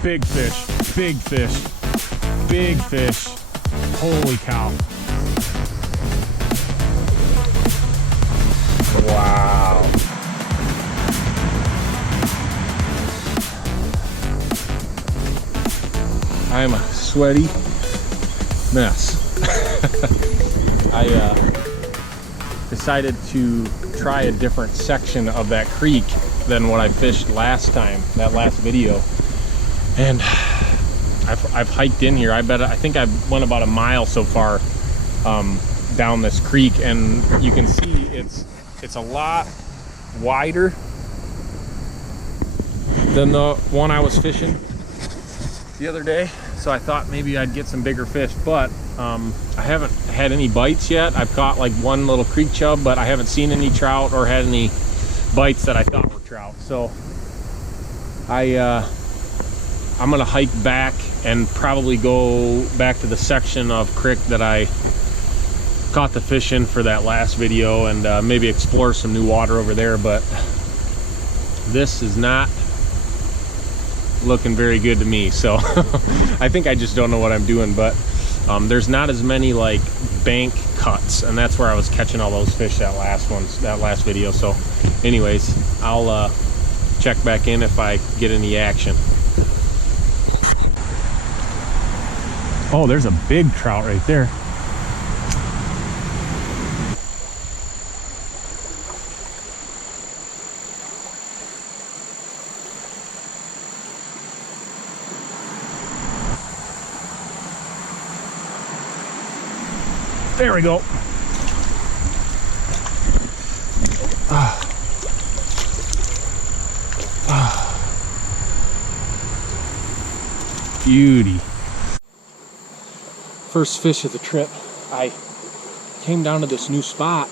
Big fish, big fish, big fish. Holy cow. Wow. I'm a sweaty mess. I decided to try a different section of that creek than what I fished last time, that last video. And I've hiked in here. I think I went about a mile so far down this creek, and you can see it's a lot wider than the one I was fishing the other day. So I thought maybe I'd get some bigger fish, but I haven't had any bites yet. I've caught like one little creek chub, but I haven't seen any trout or had any bites that I thought were trout. So I'm gonna hike back and probably go back to the section of creek that I caught the fish in for that last video, and maybe explore some new water over there. But this is not looking very good to me, so I think I just don't know what I'm doing. But there's not as many like bank cuts, and that's where I was catching all those fish that last video. So anyways, I'll check back in if I get any action. Oh, there's a big trout right there. There we go. Beauty. First fish of the trip. I came down to this new spot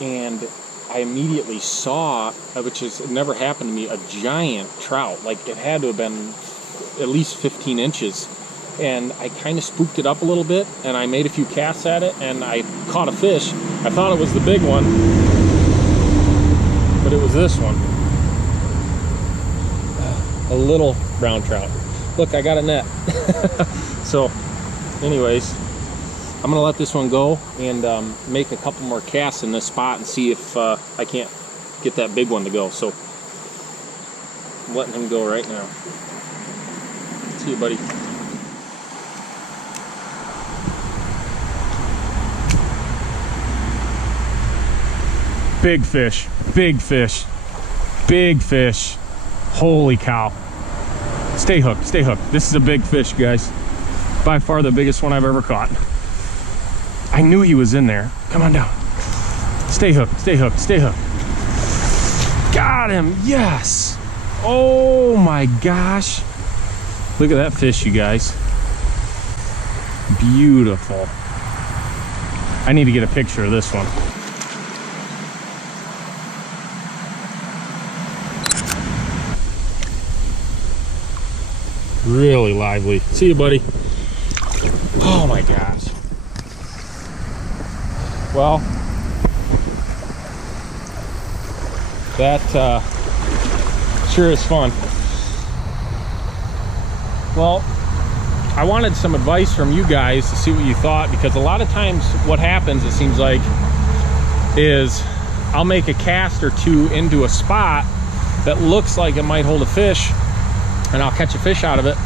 and I immediately saw, which has never happened to me, a giant trout. Like, it had to have been at least 15 inches. And I kind of spooked it up a little bit, and I made a few casts at it, and I caught a fish. I thought it was the big one, but it was this one. A little brown trout. Look, I got a net. So anyways, I'm gonna let this one go and make a couple more casts in this spot and see if I can't get that big one to go. So I'm letting him go right now. See you, buddy. Big fish, big fish, big fish. Holy cow. Stay hooked, stay hooked. This is a big fish, guys. By far the biggest one I've ever caught. I knew he was in there. Come on down. Stay hooked, stay hooked, stay hooked. Got him, yes. Oh my gosh. Look at that fish, you guys. Beautiful. I need to get a picture of this one. Really lively. See you, buddy. Oh my gosh. Well, that sure is fun. Well, I wanted some advice from you guys to see what you thought, because a lot of times what happens, it seems like, is I'll make a cast or two into a spot that looks like it might hold a fish, and I'll catch a fish out of it,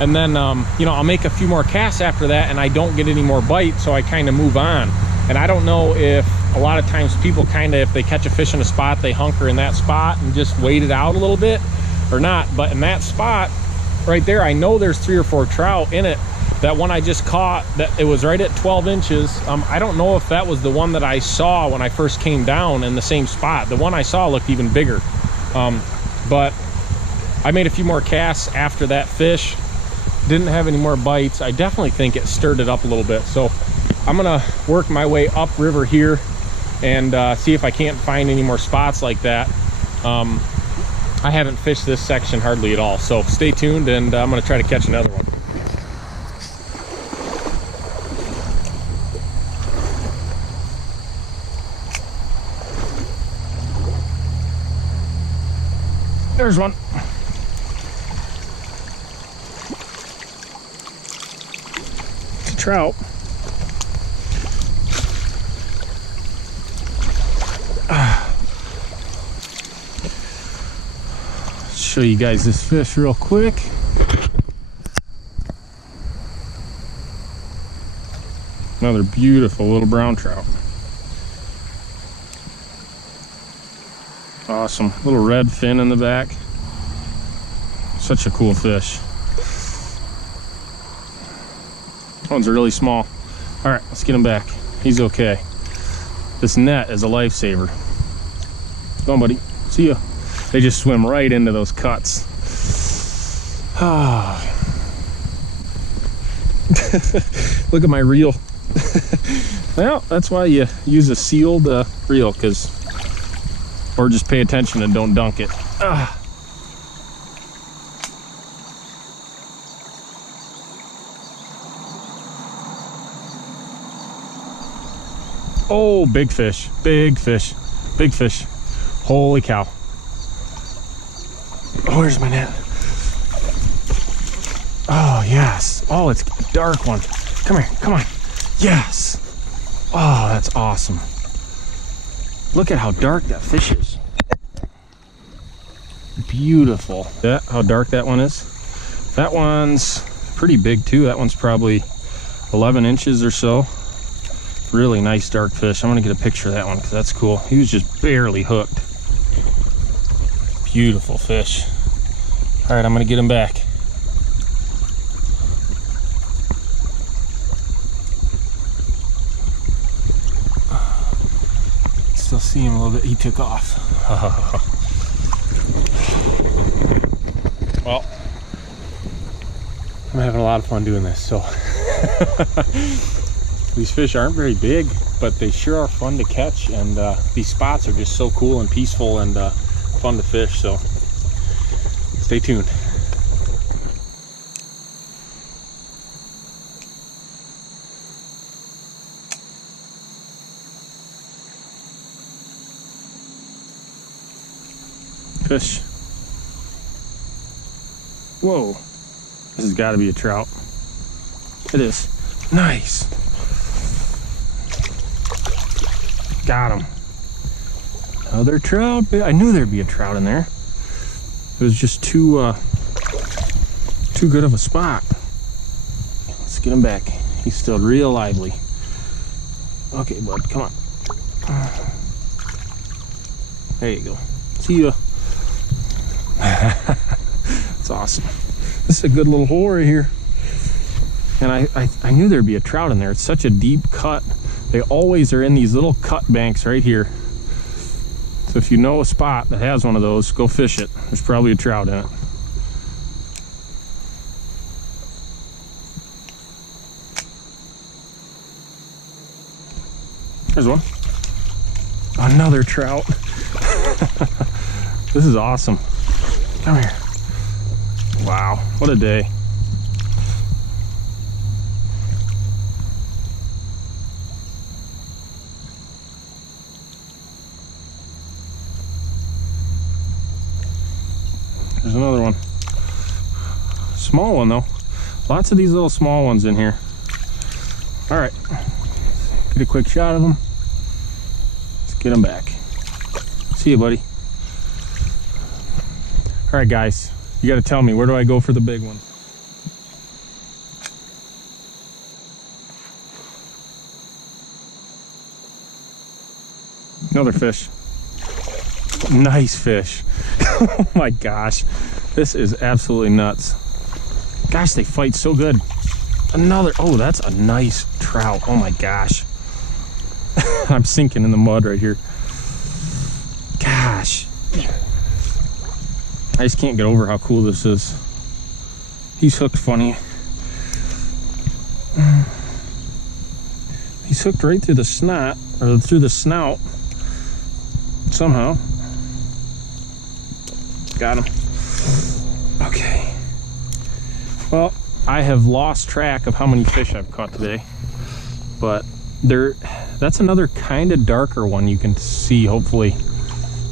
and then you know, I'll make a few more casts after that and I don't get any more bites, so I kind of move on. And I don't know if a lot of times people kind of, if they catch a fish in a spot, they hunker in that spot and just wait it out a little bit or not. But in that spot right there, I know there's 3 or 4 trout in it. That one I just caught, that it was right at 12 inches. I don't know if that was the one that I saw when I first came down in the same spot. The one I saw looked even bigger. But I made a few more casts after that fish. Didn't have any more bites. I definitely think it stirred it up a little bit. So I'm gonna work my way upriver here and see if I can't find any more spots like that. I haven't fished this section hardly at all. So stay tuned, and I'm gonna try to catch another one. There's one. trout. Show you guys this fish real quick. Another beautiful little brown trout. Awesome. Little red fin in the back. Such a cool fish. That one's really small. All right, let's get him back. He's okay. This net is a lifesaver. Go on, buddy. See ya. They just swim right into those cuts. Look at my reel. Well, that's why you use a sealed reel, or just pay attention and don't dunk it. Oh, big fish, big fish, big fish. Holy cow. Oh, where's my net? Oh, yes. Oh, it's a dark one. Come here, come on. Yes. Oh, that's awesome. Look at how dark that fish is. Beautiful. Yeah, how dark that one is. That one's pretty big too. That one's probably 11 inches or so. Really nice dark fish. I'm gonna get a picture of that one because that's cool. He was just barely hooked. Beautiful fish. All right, I'm gonna get him back. Still see him a little bit. He took off. Well, I'm having a lot of fun doing this. So these fish aren't very big, but they sure are fun to catch, and these spots are just so cool and peaceful and fun to fish. So stay tuned. Fish. Whoa, this has got to be a trout. It is. Nice. Got him. Another trout. I knew there'd be a trout in there. It was just too good of a spot. Let's get him back. He's still real lively. Okay, bud, come on. There you go. See ya. That's awesome. This is a good little hole right here. And I knew there'd be a trout in there. It's such a deep cut. They always are in these little cut banks right here. So if you know a spot that has one of those, go fish it. There's probably a trout in it. There's one. Another trout. This is awesome. Come here. Wow, what a day. There's another one. Small one though. Lots of these little small ones in here. All right, get a quick shot of them. Let's get them back. See you, buddy. All right, guys, you got to tell me, where do I go for the big one? Another fish. Nice fish. Oh my gosh, this is absolutely nuts. Gosh, they fight so good. Another. Oh, that's a nice trout. Oh my gosh. I'm sinking in the mud right here. Gosh, I just can't get over how cool this is. He's hooked funny. He's hooked right through the snot, or through the snout somehow. Got him. Okay. Well, I have lost track of how many fish I've caught today, but that's another kind of darker one. You can see, hopefully,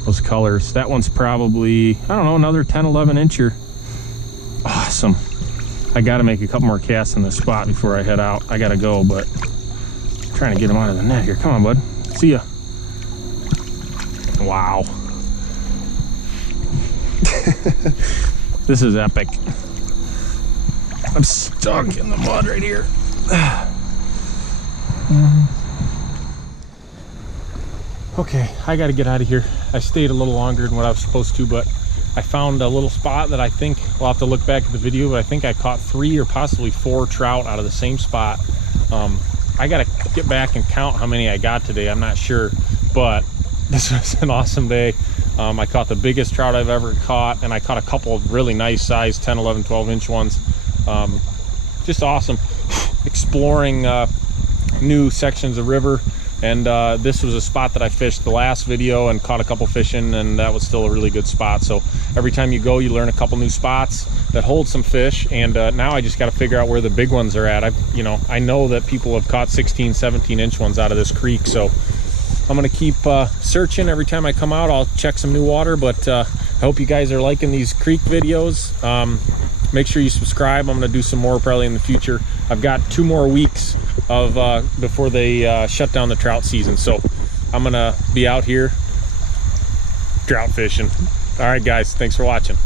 those colors. That one's probably, I don't know, another 10-11 incher. Awesome. I gotta make a couple more casts in this spot before I head out. I gotta go, but I'm trying to get him out of the net here. Come on, bud. See ya. Wow. This is epic. I'm stuck in the mud right here. Okay, I gotta get out of here. I stayed a little longer than what I was supposed to, but I found a little spot that I think, we'll have to look back at the video, but I think I caught 3 or possibly 4 trout out of the same spot. I gotta get back and count how many I got today. I'm not sure, but this was an awesome day. I caught the biggest trout I've ever caught, and I caught a couple of really nice size 10, 11, 12-inch ones. Just awesome. Exploring new sections of river. And this was a spot that I fished the last video and caught a couple fish in, and that was still a really good spot. So every time you go, you learn a couple new spots that hold some fish. And now I just got to figure out where the big ones are at. I know that people have caught 16, 17-inch ones out of this creek. So I'm going to keep searching. Every time I come out, I'll check some new water. But I hope you guys are liking these creek videos. Make sure you subscribe. I'm going to do some more probably in the future. I've got 2 more weeks of before they shut down the trout season, so I'm gonna be out here trout fishing. All right guys, thanks for watching.